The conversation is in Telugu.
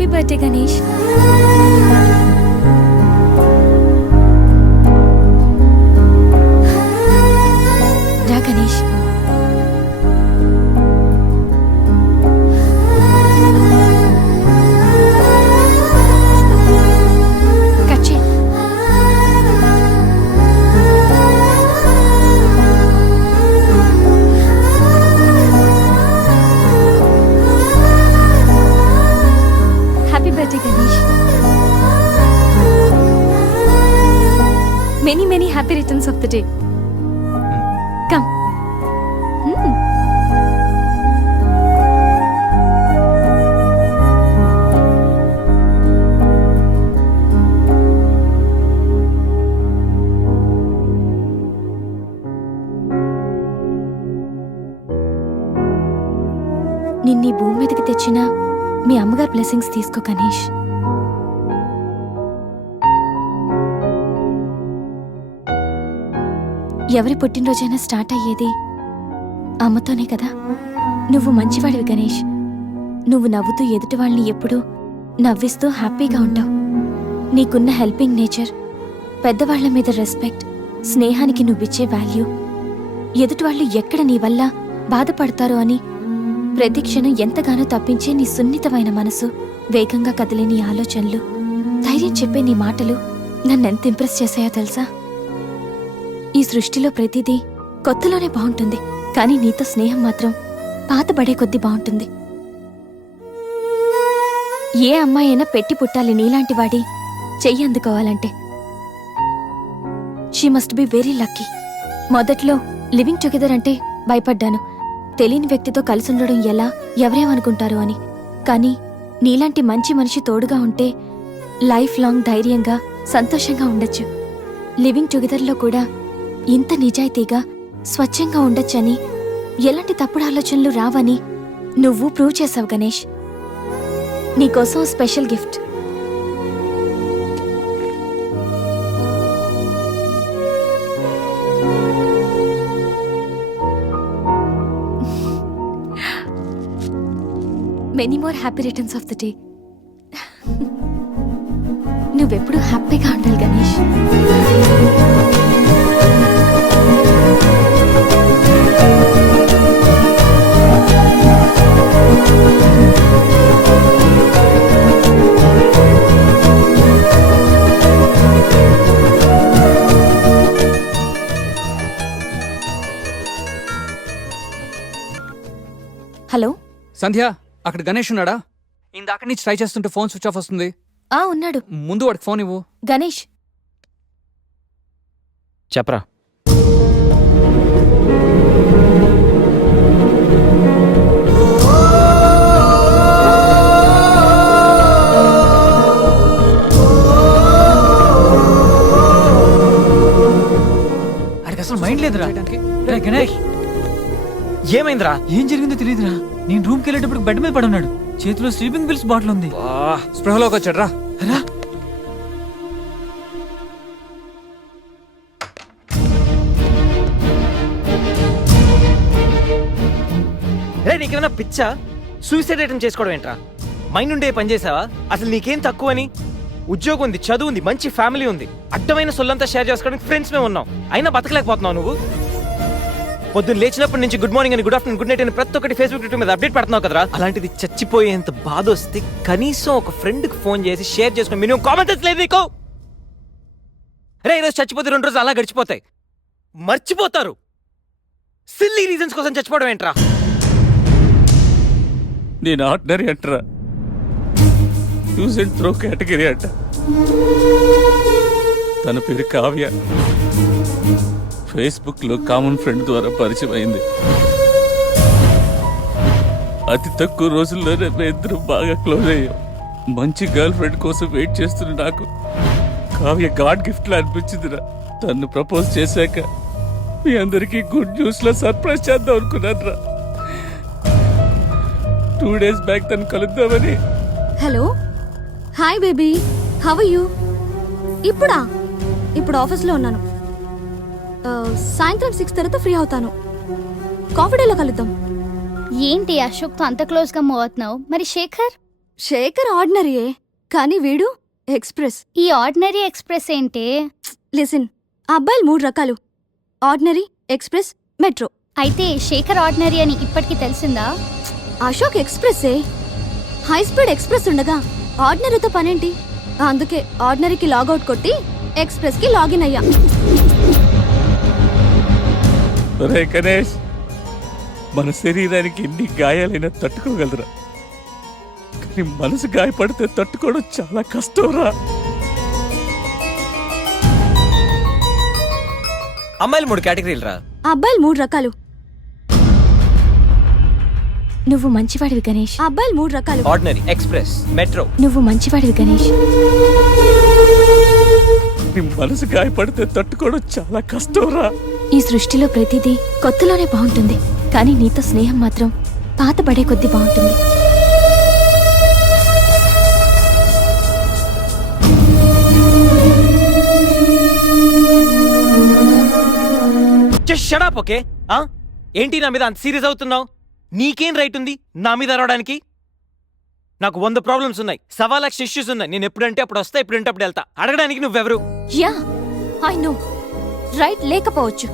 Happy birthday Ganesh. రా Ganesh. Many happy returns of the day. Come. నిన్నీ భూమి మీదకి తెచ్చిన మీ అమ్మగారి బ్లెస్సింగ్స్ తీసుకో గణేష్. ఎవరి పుట్టినరోజైనా స్టార్ట్ అయ్యేది అమ్మతోనే కదా. నువ్వు మంచివాడివి గణేష్. నువ్వు నవ్వుతూ ఎదుటి వాళ్ళని ఎప్పుడూ నవ్విస్తూ హ్యాపీగా ఉంటావు. నీకున్న హెల్పింగ్ నేచర్, పెద్దవాళ్ల మీద రెస్పెక్ట్, స్నేహానికి నువ్విచ్చే వాల్యూ, ఎదుటి వాళ్ళు ఎక్కడ నీ వల్ల బాధపడతారో అని ప్రతి క్షణం ఎంతగానో తప్పించే నీ సున్నితమైన మనసు, వేగంగా కదిలే నీ ఆలోచనలు, ధైర్యం చెప్పే నీ మాటలు నన్నెంత ఇంప్రెస్ చేశాయో తెలుసా. ఈ సృష్టిలో ప్రతిదీ కొత్తలోనే బాగుంటుంది, కానీ నీతో స్నేహం మాత్రం పాతబడే కొద్దీ బాగుంటుంది. ఏ అమ్మాయి అయినా పెట్టి పుట్టాలి నీలాంటి వాడి చెయ్యి అందుకోవాలంటే. She must be very lucky. మొదట్లో లివింగ్ టుగెదర్ అంటే భయపడ్డాను, తెలియని వ్యక్తితో కలిసి ఉండడం ఎలా, ఎవరేమనుకుంటారు అని. కానీ నీలాంటి మంచి మనిషి తోడుగా ఉంటే లైఫ్ లాంగ్ ధైర్యంగా సంతోషంగా ఉండొచ్చు. లివింగ్ టుగెదర్లో కూడా ఇంత నిజాయితీగా స్వచ్ఛంగా ఉండొచ్చని, ఎలాంటి తప్పుడు ఆలోచనలు రావని నువ్వు ప్రూవ్ చేసావు గణేష్. నీకోసం special gift. Many more happy returns of the day. నువ్వెప్పుడు హ్యాపీగా ఉండాలి గణేష్. హలో సంధ్య, అక్కడ గణేష్ ఉన్నాడా? ఇందాక నుంచి ట్రై చేస్తుంటే ఫోన్ స్విచ్ ఆఫ్ వస్తుంది. ఉన్నాడు. ముందు వాడికి ఫోన్ ఇవ్వు. గణేష్ చెప్పరా. అడికి అసలు మైండ్ లేదురా. గణేష్ ఏమైందిరా? ఏం జరిగిందో తెలియదురా. నేను రూమ్కి వెళ్ళేటప్పుడు బెడ్ మీద పడున్నాడు, చేతిలో స్లీపింగ్ పిల్స్ బాటిల్ ఉంది. స్పృహలోకి వచ్చాడు. రా. నీకేమైనా పిచ్చా? సూసైడ్ అటెంప్ట్ చేసుకోవడం ఏంట్రా? మైండ్ ఉండే పని చేసావా? అసలు నీకేం తక్కువని? ఉద్యోగం ఉంది, చదువు ఉంది, మంచి ఫ్యామిలీ ఉంది, అడ్డమైన సొల్లంతా షేర్ చేసుకోవడానికి ఫ్రెండ్స్ మేము ఉన్నాం, అయినా బతకలేకపోతున్నావు నువ్వు. పొద్దున్న లేచినప్పటి నుంచి గుడ్ మార్నింగ్ అని, గుడ్ ఆఫ్టర్నూన్, గుడ్ నైట్ అని ప్రతి ఒక్కటి ఫేస్బుక్ ట్విట్టర్ మీద అప్డేట్ పెడుతున్నావు కదరా. అలాంటిది చచ్చిపోయేంత బాధ వస్తే కనీసం ఒక ఫ్రెండ్కి ఫోన్ చేసి షేర్ చేసుకుని మినిమం కామెంట్ లేదు నీకు. రే, ఈరోజు చచ్చిపోతే 2 రోజులు అలా గడిచిపోతాయి, మర్చిపోతారు. సిల్లీ రీజన్స్ కోసం చచ్చిపోవడం ఏంట్రా? నేను ఆర్డినరీ అంటరా, యూజ్ అండ్ త్రో కేటగిరీ అంట. తన పేరు కావ్య. ఫేస్బుక్ లో కామన్ ఫ్రెండ్ ద్వారా పరిచయం అయింది. అతి తక్కువ రోజుల్లోనే మేమిద్దరు బాగా క్లోజ్ అయ్యాం. మంచి గర్ల్ ఫ్రెండ్ కోసం వెయిట్ చేస్తున్న నాకు కావ్య గాడ్ గిఫ్ట్ లా అనిపించిందిరా. తను ప్రపోజ్ చేశాక మీ అందరికీ గుడ్ న్యూస్ లో సర్ప్రైజ్ చేద్దాం అనుకున్నాను రా. 2 days బ్యాక్ తను కలుద్దామని. Hello, hi baby, how are you? ఇప్పుడు ఆఫీస్లో ఉన్నాను. సాయంత్రం 6 తర్వాత ఫ్రీ అవుతాను. కాఫీ డేలో కలుద్దాం. ఏంటి అశోక్తో అంత క్లోజ్గా మూవ్ అవుతున్నావు? మరి శేఖర్? శేఖర్ ఆర్డినరీయే కానీ వీడు ఎక్స్ప్రెస్. ఈ ఆర్డినరీ ఎక్స్ప్రెస్ ఏంటి? లిసన్, అబ్బాయిలు 3 రకాలు: ఆర్డినరీ, ఎక్స్ప్రెస్, మెట్రో. అయితే శేఖర్ ఆర్డినరీ అని ఇప్పటికి తెలిసిందా? అశోక్ ఎక్స్ప్రెస్సే. హై స్పీడ్ ఎక్స్ప్రెస్ ఉండగా ఆర్డినరీతో పనేంటి? అందుకే ఆర్డినరీకి లాగౌట్ కొట్టి ఎక్స్ప్రెస్కి లాగిన్ అయ్యా. రే గణేష్, మన శరీరానికి ఎన్ని గాయాలైనా తట్టుకోగలరా, కానీ మనసు గాయపడితే తట్టుకోవడం చాలా కష్టంరా. అమ్మాయిలు 3 కేటగిరీలు రా. అబ్బాయిలు 3 రకాలు. నువ్వు మంచివాడివి గణేష్. అబ్బాయిలు 3 రకాలు. Ordinary, express, metro. నువ్వు మంచివాడివి గణేష్. నీ మనసు గాయపడితే తట్టుకోవడం చాలా కష్టంరా. ఈ సృష్టిలో ప్రతిదీ కొత్తలోనే బాగుంటుంది, కానీ నీతో స్నేహం మాత్రం పాత పడే కొద్దీ బాగుంటుంది. Just shut up, okay? ఏంటి నా మీద అంత సీరియస్ అవుతున్నావు? నీకేం రైట్ ఉంది నా మీద అరవడానికి? నాకు 100 ప్రాబ్లమ్స్ ఉన్నాయి, 1,00,000 ఇష్యూస్ ఉన్నాయి. నేను ఎప్పుడంటే అప్పుడు వస్తా, ఎప్పుడంటే అప్పుడు వెళ్తా. అడగడానికి నువ్వెవరు? Yeah, I know. రైట్ లేకపోవచ్చు,